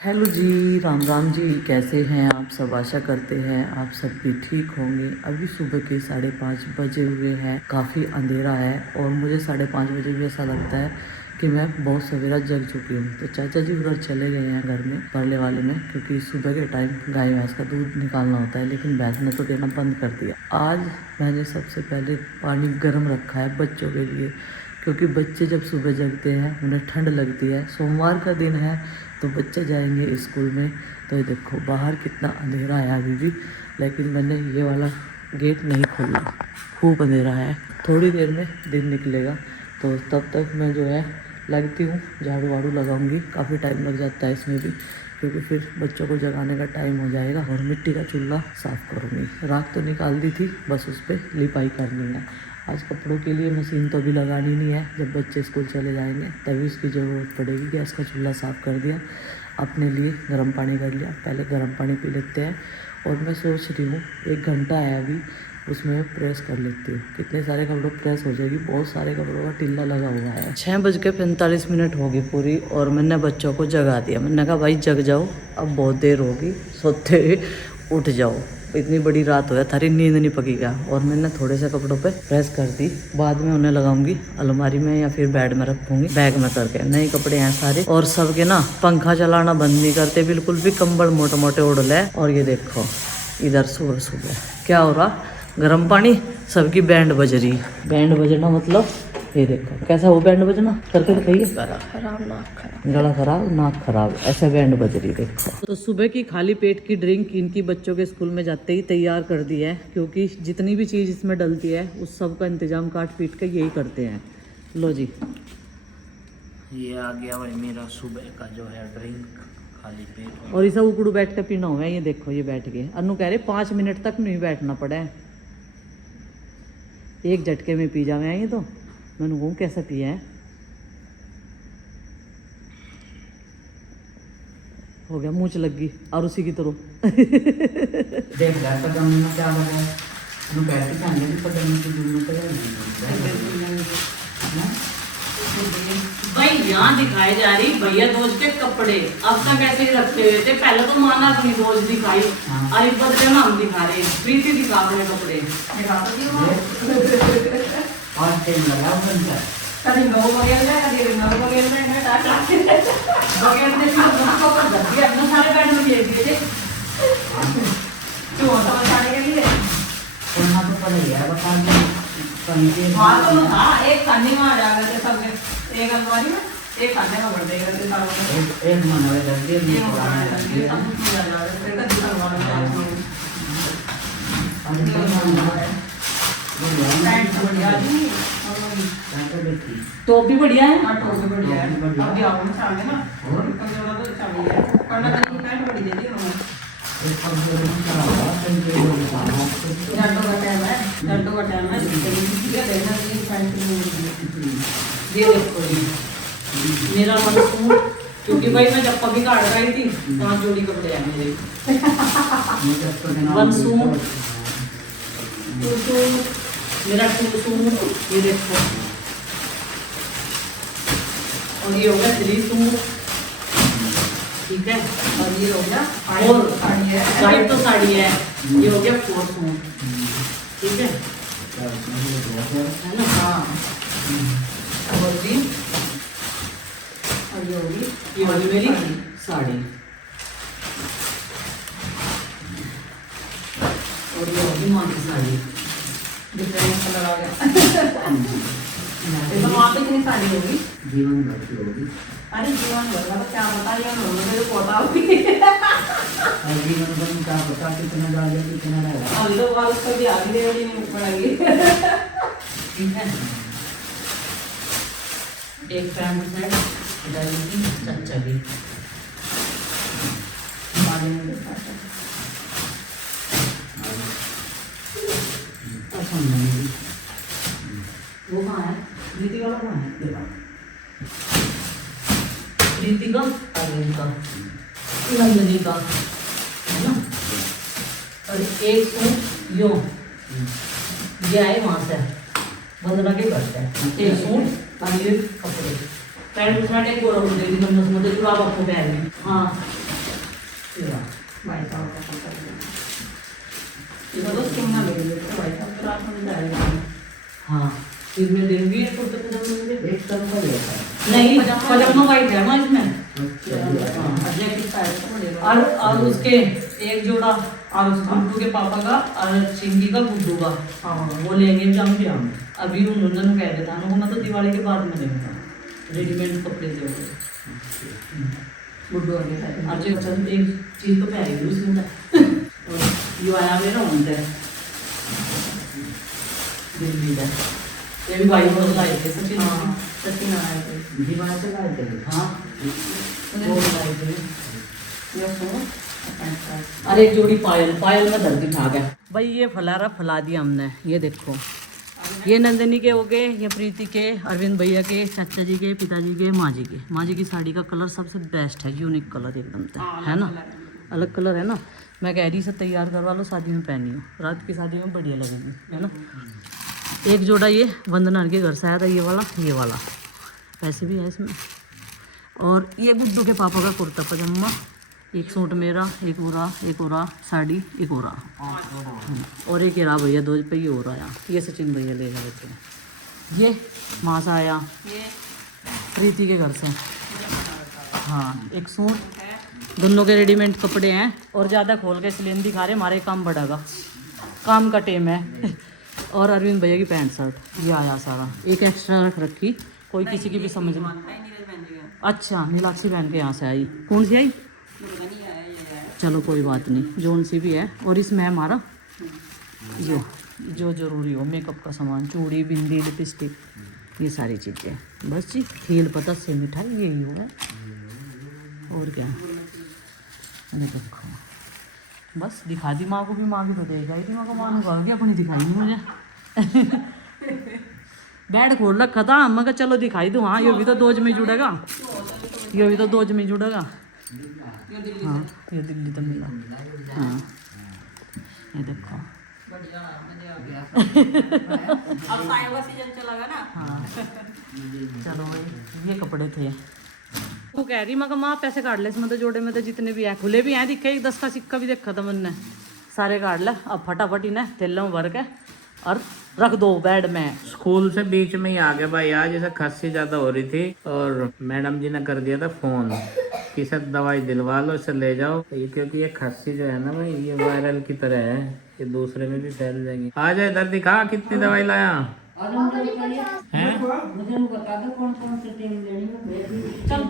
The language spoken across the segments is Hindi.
हेलो जी, राम राम जी। कैसे हैं आप सब? आशा करते हैं आप सब भी ठीक होंगे। अभी सुबह के 5:30 बजे हुए हैं। काफ़ी अंधेरा है और मुझे 5:30 बजे भी ऐसा लगता है कि मैं बहुत सवेरा जग चुकी हूँ। तो चाचा जी उधर चले गए हैं घर में, परले वाले में, क्योंकि सुबह के टाइम गाय भैंस का दूध निकालना होता है। लेकिन भैंस ने तो देना बंद कर दिया। आज मैंने सबसे पहले पानी गर्म रखा है बच्चों के लिए, क्योंकि बच्चे जब सुबह जगते हैं उन्हें ठंड लगती है। सोमवार का दिन है तो बच्चे जाएंगे स्कूल में। तो ये देखो बाहर कितना अंधेरा है अभी भी, लेकिन मैंने ये वाला गेट नहीं खोला। खूब अंधेरा है, थोड़ी देर में दिन निकलेगा। तो तब तक मैं जो है लगती हूँ, झाड़ू वाड़ू लगाऊंगी। काफ़ी टाइम लग जाता है इसमें भी, क्योंकि फिर बच्चों को जगाने का टाइम हो जाएगा। और मिट्टी का चूल्हा साफ़ करूँगी। राख तो निकाल दी थी, बस उस पर लिपाई करनी है। आज कपड़ों के लिए मशीन तो अभी लगानी नहीं है, जब बच्चे स्कूल चले जाएंगे तभी उसकी ज़रूरत पड़ेगी। गैस का चूल्हा साफ़ कर दिया, अपने लिए गर्म पानी कर लिया। पहले गर्म पानी पी लेते हैं। और मैं सोच रही हूँ 1 घंटा है अभी, उसमें प्रेस कर लेती हूँ। कितने सारे कपड़ों प्रेस हो जाएगी, बहुत सारे कपड़ों का टिल्ला लगा हुआ है। 6:45 होगी पूरी और मैंने बच्चों को जगा दिया। मैंने कहा भाई जग जाओ, अब बहुत देर होगी, सोते उठ जाओ। इतनी बड़ी रात हो गया, थारी नींद नहीं पकी क्या। और मैंने थोड़े से कपड़ों पे प्रेस कर दी, बाद में उन्हें लगाऊंगी अलमारी में या फिर बेड में रखूंगी, बैग में करके। नए कपड़े हैं सारे। और सबके ना पंखा चलाना बंद नहीं करते बिल्कुल भी, कंबल मोटे मोटे उड़ ले। और ये देखो इधर सुबह सुबह क्या हो रहा, गर्म पानी, सबकी बैंड बज रही। बैंड बजना मतलब ये देखो कैसा वो बैंड बजना करके दिखाइए। गला खराब नाक खराब, ऐसे बैंड बज रही देखो। तो सुबह की खाली पेट की ड्रिंक इनकी बच्चों के स्कूल में जाते ही तैयार कर दी है, क्योंकि जितनी भी चीज़ इसमें डलती है उस सब का इंतजाम काट पीट के यही करते हैं। लो जी, ये आ गया भाई मेरा सुबह का जो है ड्रिंक खाली पेट। और इसे उकड़ू बैठ के पीना हुआ है। ये देखो ये बैठ गए। अनु कह रहे 5 मिनट तक नहीं बैठना पड़ा है, एक झटके में पी जावे हैं ये तो। मैंने कहूँ कैसा पिया है, हो गया मुँह च लग गई और उसी की तरह। देख पता नहीं क्या हो रहा है, हम बैठ के खाने की पता नहीं की जरूरत है। भाई यहाँ दिखाई जा रही भैया दोज के कपड़े अब तक ऐसे ही रखे हुए थे। पहले तो माना अपनी दोज दिखाई, अरे बदले में हम दिखा रहे, प्रीति दिखा रहे कपड़े। और टाइम लगा बनता कभी नौ बगैर में, कभी नौ बगैर में टाटा बगैर में फिर उसको पर धर दिया। इतने सारे बैठ में भेज दिए थे क्यों समझ आने के लिए। करना तो पड़ेगा, बता दो कहीं के। हाँ तो हाँ, एक खाने में आ जाएगा थे सबके, एक अलमारी में एक खाने में भर देगा थे सारों में। एक मनवे लग गया तो भी बढ़िया है। हाँ तो भी बढ़िया है। अब जाओ में चाहे ना और कमजोरा तो चाहिए करना कहीं पैंट बड़ी दे दी उन्होंने। लड्डू का टाइम है, लड्डू का टाइम है। ये देखो मेरा मन, क्योंकि भाई मैं जब कभी काट रही थी 5 जोड़ी कपड़े हैं मेरे। वन सूट, टू सूट, मेरा 2 सूट, ये देखो। और ये हो गया 3 सूट, ठीक है। और ये हो गया और साड़ी तो साड़ी है, ये हो गया 4 सूट, ठीक है ना। हाँ और भी, और ये होगी, ये वाली मेरी साड़ी, और ये होगी माँ की साड़ी। डिफरेंट कलर आ गया। तो वहाँ पे कितनी साड़ी होगी? जीवन भर की होगी। अरे जीवन भर का तो क्या पता, ये मेरे पोता होगी। जीवन भर में क्या पता कितना डाल कितना रहेगा। अभी तो बाल उसका भी आगे देने नहीं पड़ेगी, ठीक है। एक पैंट शर्ट डालेगी चाचा की, आगे में वो कहाँ है? प्रीति वाला कहाँ है? देखो प्रीति का, अरविंद का, नंदिनी का, है ना। और एक सूट यो ये आए वहाँ से वंदना के घर से, एक सूट और ये कपड़े। पैंट शर्ट एक गोरा दे दी, नंबर से जुड़ा आपको पहन। हाँ भाई साहब का पता नहीं ये तो क्यों ना लगे तो भाई साहब तो रात में जाएगा। हाँ इसमें देंगे कुर्ते पजामे में एक तरफ का लेता है नहीं पजामा वाइट है ना इसमें। हाँ जैकेट साइड का लेगा और उसके एक जोड़ा और उस गुड्डू के पापा का और चिंकी का गुड्डू का। हाँ वो लेंगे जाम भी हम अभी उन्होंने कह दिया था उनको मैं तो दिवाली के बाद में लेंगे रेडीमेड कपड़े जो गुड्डू आ गया और जो चल एक चीज तो पहले उसमें और यो आया मेरा होंगे दिल्ली का ये भी भाई बहुत लाए थे सचिन। हाँ। सचिन आए थे दीवार से लाए थे हाँ वो लाए थे। ये सो अरे एक जोड़ी पायल पायल में धरती खा गया भाई। ये फलारा फैला दिया हमने ये देखो ये नंदिनी के हो गए ये प्रीति के अरविंद भैया के चाचा जी के पिताजी के माँ जी के। माँ जी की साड़ी का कलर सबसे बेस्ट है यूनिक कलर एकदम से है ना अलग कलर है ना। मैं कह रही से तैयार करवा लो शादी में पहनी हो रात की शादी में बढ़िया लगेगी है ना। एक जोड़ा ये वंदना के घर से आया था ये वाला पैसे भी है इसमें। और ये गुड्डू के पापा का कुर्ता पजामा एक सूट मेरा एक ओरा साड़ी एक ओरा और एक रहा भैया 2 पे ये हो रहा है। ये सचिन भैया ले गए थे। ये माँ से आया ये प्रीति के घर से। हाँ एक सूट दोनों के रेडीमेड कपड़े हैं और ज़्यादा खोल के इसलिए नहीं दिखा रहे हमारे काम बढ़ेगा काम का टेम है। और अरविंद भैया की पैंट शर्ट ये आया सारा एक एक्स्ट्रा रख रखी कोई किसी की भी समझ नहीं। अच्छा नीलाक्षी बहन के यहाँ से आई कौन सी आई चलो कोई बात नहीं जोन सी भी है। और इसमें है हमारा जो जरूरी हो मेकअप का सामान चूड़ी बिंदी लिपस्टिक ये सारी चीज़ें बस जी खील पता से मिठाई यही हो है और क्या। अरे देखो बस दिखा दी माँ को भी माँ की तो देगा ही माँ को माँ ने कहा अपनी दिखाई नहीं मुझे बेड खोल रखा था मैं कहा चलो दिखाई दो। हाँ ये भी तो 2 में जुड़ेगा ये भी तो 2 में जुड़ेगा। हाँ ये दिल्ली तो मिला। हाँ ये देखो अब सायों का सीजन चला गया ना। हाँ चलो भाई ये कपड़े थे वो कह रही मैं माँ पैसे काट ले इसमें तो जोड़े में तो जितने भी हैं खुले भी हैं दिखे 10 का सिक्का भी देखा था मैंने सारे काट ले। अब फटाफट इन्हें थैलों में भर के और रख दो बेड में। स्कूल से बीच में ही आ गया भाई आज जैसे खांसी ज्यादा हो रही थी और मैडम जी ने कर दिया था फोन कि सर दवाई दिलवा लो इसे ले जाओ ये क्योंकि ये खांसी जो है ना भाई ये वायरल की तरह है ये दूसरे में भी फैल जाएंगे। आ जाए इधर दिखा कितनी दवाई लाया हैं मुझे बता दो कौन कौन सी टीम लेनी है। चल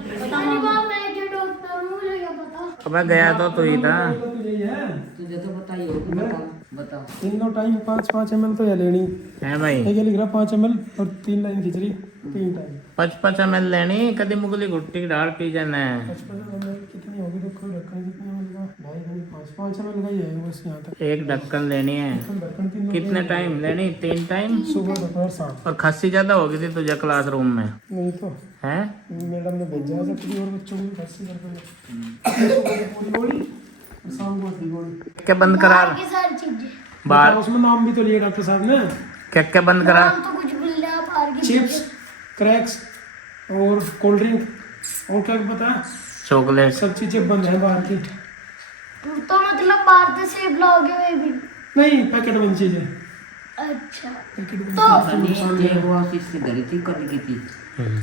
अब मैं गया तो ही था तुझे तो बताइए बता बताओ तीनों टाइम 5-5 ml तो ये लेनी है भाई एक लिख रहा 5 ml और 3 लाइन खींच रही 3 टाइम 55 ml लेनी कदी मुगली घुट्टी डाल पी जाना है 55 ml कितनी होगी तो कोई ढक्कन कितनी ml का 2.5 ml का ही है बस यहाँ तक एक ढक्कन लेनी है। ढक्कन 3 कितने टाइम लेनी 3 टाइम सुबह दोपहर शाम। और खांसी ज्यादा हो गई थी तुझे क्लासरूम में नहीं तो है मैडम ने भेजा है सबकी और बच्चों की खांसी करके सुबह को पूरी गोली और शाम को आधी गोली। क्या बंद करा बाहर उसमें नाम भी तो लिए डॉक्टर साहब ने क्या बंद करा चिप्स क्रैक्स और कोल्ड ड्रिंक और क्या पता चॉकलेट सब चीजें बंद है बाहर की। तो मतलब बाहर से सेब लाओगे वे भी नहीं पैकेट बंद चीजें अच्छा पैकेट बंद नहीं ये वो किससे धरी थी कल की थी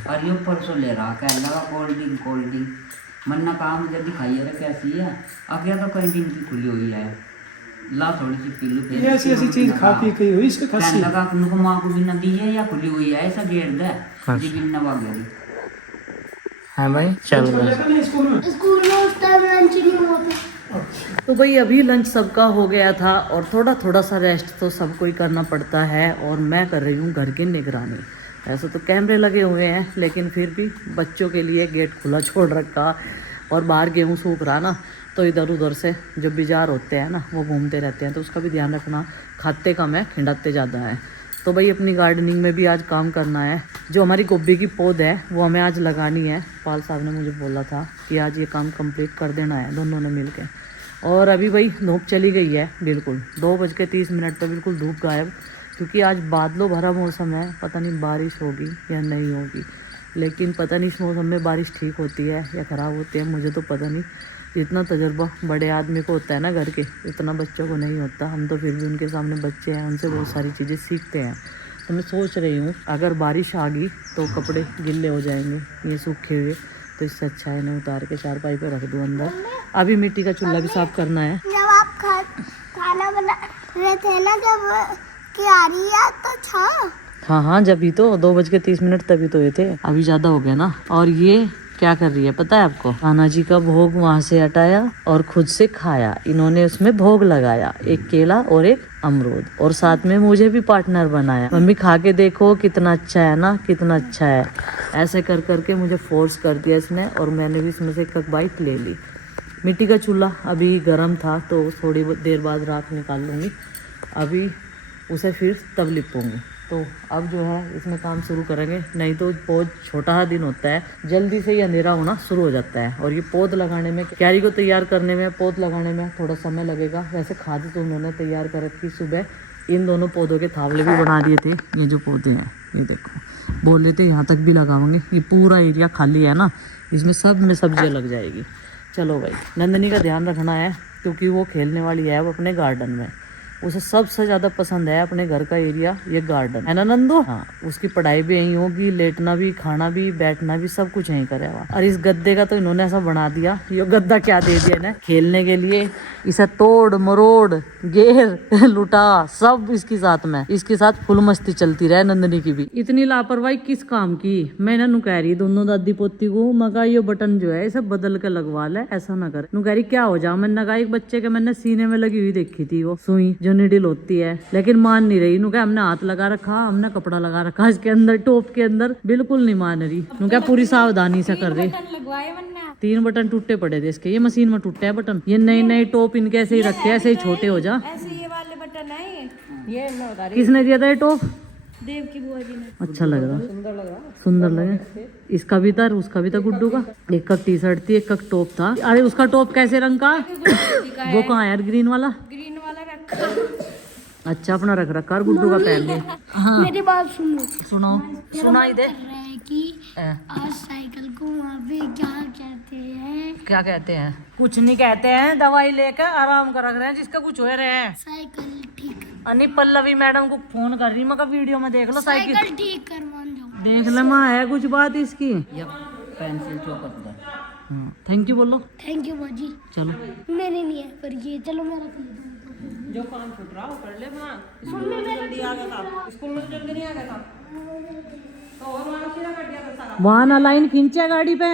और ये परसों ले रहा कह लगा कोल्ड ड्रिंक मन्ना कहा मुझे दिखाइए रे कैसी है अब या तो कैंटीन की खुली हुई है ला थोड़ी सी पी लो फिर ये ऐसी ऐसी चीज खा पी के हुई इसके खांसी। कहने लगा उनको माँ को भी नदी है या खुली हुई है ऐसा गेट दे जी बिन नवा गया हाँ भाई चल तो लेता नहीं स्कूल में स्कूल में उस टाइम लंच नहीं हुआ था। तो भाई अभी लंच सबका हो गया था और थोड़ा थोड़ा सा रेस्ट तो सबको ही करना पड़ता है और मैं कर रही हूँ घर की निगरानी। ऐसे तो कैमरे लगे हुए हैं लेकिन फिर भी बच्चों के लिए गेट खुला छोड़ रखा और बाहर गेहूँ सूख रहा ना तो इधर उधर से जब बाजार होते हैं ना वो घूमते रहते हैं तो उसका भी ध्यान रखना। खाते कम है खिंडाते ज़्यादा है। तो भाई अपनी गार्डनिंग में भी आज काम करना है। जो हमारी गोभी की पौध है वो हमें आज लगानी है। पाल साहब ने मुझे बोला था कि आज ये काम कंप्लीट कर देना है दोनों ने मिल के। और अभी भाई धूप चली गई है बिल्कुल 2:30 पर बिल्कुल धूप गायब क्योंकि आज बादलों भरा मौसम है। पता नहीं बारिश होगी या नहीं होगी लेकिन पता नहीं इस मौसम में बारिश ठीक होती है या ख़राब होती है मुझे तो पता नहीं। इतना तजुर्बा बड़े आदमी को होता है ना घर के, इतना बच्चों को नहीं होता। हम तो फिर भी उनके सामने बच्चे हैं, उनसे बहुत सारी चीज़ें सीखते हैं। तो मैं सोच रही हूँ अगर बारिश आ गई तो कपड़े गिल्ले हो जाएंगे ये सूखे हुए, तो इससे अच्छा है इन्हें उतार के चारपाई पे रख दूँ अंदर। अभी मिट्टी का चूल्हा भी साफ करना है। जब आप खाना बना रहे थे ना, जब की आ रही है तो था। हाँ, जब ही तो 2:30 तभी तो ये थे। अभी ज़्यादा हो गया ना। और ये क्या कर रही है पता है आपको? कान्हा जी का भोग वहाँ से हटाया और खुद से खाया। इन्होंने उसमें भोग लगाया, एक केला और एक अमरूद, और साथ में मुझे भी पार्टनर बनाया। मम्मी खा के देखो कितना अच्छा है ना, कितना अच्छा है। ऐसे कर करके मुझे फोर्स कर दिया इसने, और मैंने भी इसमें से एक बाइट ले ली। मिट्टी का चूल्हा अभी गर्म था तो थोड़ी देर बाद राख निकाल लूँगी। अभी उसे फिर तब लिपूँगी। तो अब जो है इसमें काम शुरू करेंगे, नहीं तो बहुत छोटा सा दिन होता है, जल्दी से ही अंधेरा होना शुरू हो जाता है। और ये पौध लगाने में, क्यारी को तैयार करने में, पौध लगाने में थोड़ा समय लगेगा। वैसे खाद तो उन्होंने तैयार कर रखी सुबह। इन दोनों पौधों के थावले भी बना दिए थे। ये जो पौधे हैं ये देखो, बोल रहे थे यहाँ तक भी लगाएंगे। ये पूरा एरिया खाली है ना, इसमें सब में सब्जियाँ लग जाएगी। चलो भाई, नंदनी का ध्यान रखना है क्योंकि वो खेलने वाली है, वो अपने गार्डन में। उसे सबसे ज़्यादा पसंद है अपने घर का एरिया, ये गार्डन है ना नंदू। हाँ, उसकी पढ़ाई भी यहीं होगी, लेटना भी, खाना भी, बैठना भी, सब कुछ यहीं करेगा। और इस गद्दे का तो इन्होंने ऐसा बना दिया, ये गद्दा क्या दे दिया इन्हें खेलने के लिए। इसे तोड़ मरोड़ घेर लुटा सब इसके साथ में, इसके साथ फुल मस्ती चलती रहे नंदनी की भी। इतनी लापरवाही किस काम की? मैं ना कह रही दोनों दादी पोती को, मगा ये बटन जो है इसे बदल के लगवा ले, ऐसा ना कर। कह रही क्या हो जा। मैंने कहा एक बच्चे के मैंने सीने में लगी हुई देखी थी वो सुई जो निडिल होती है, लेकिन मान नहीं रही। नु क्या हमने हाथ लगा रखा, हमने कपड़ा लगा रखा इसके अंदर, टोप के अंदर, बिल्कुल नहीं मान रही। नु क्या पूरी सावधानी से कर रही। 3 बटन टूटे पड़े थे इसके, ये मशीन में टूटे हैं बटन। ये नए नए टोप इनके ऐसे ही रखे, ऐसे ही छोटे हो जा। ऐसे ये वाले बटन है ये किसने दिया था ये टोप? देव की बुआ जी ने। अच्छा लग रहा, सुंदर लगे। इसका भी था, उसका भी था गुड्डू का। एक का टी शर्ट थी, एक का टॉप था। अरे उसका टॉप कैसे रंग का? वो कहाँ है यार, ग्रीन वाला? ग्रीन वाला रखा। अच्छा अपना रख रखा, गुड्डू का पहन ले। हाँ मेरी बात सुनो। सुनाई दे। कर रहे हैं कि आज साइकिल को वहाँ पे क्या कहते हैं? क्या कहते हैं? कुछ नहीं कहते हैं, दवाई लेकर आराम कर रख रहे हैं, जिसका कुछ हो रहे हैं। साइकिल ठीक अनि पल्लवी मैडम को फोन कर रही, मैं वीडियो में देख लो साइकिल ठीक करवान जाओ। देख ले माँ, है कुछ बात इसकी। पेंसिल चौकट पर। हाँ, थैंक यू बोलो। थैंक यू बाजी। चलो मेरे नहीं है पर ये, चलो मैं रख लेता हूँ। जो काम छूट रहा हो कर ले अपना। स्कूल में जल्दी आ गया था, स्कूल में जल्दी नहीं आ गया था तो और वहाँ ना लाइन खींचे गाड़ी पे।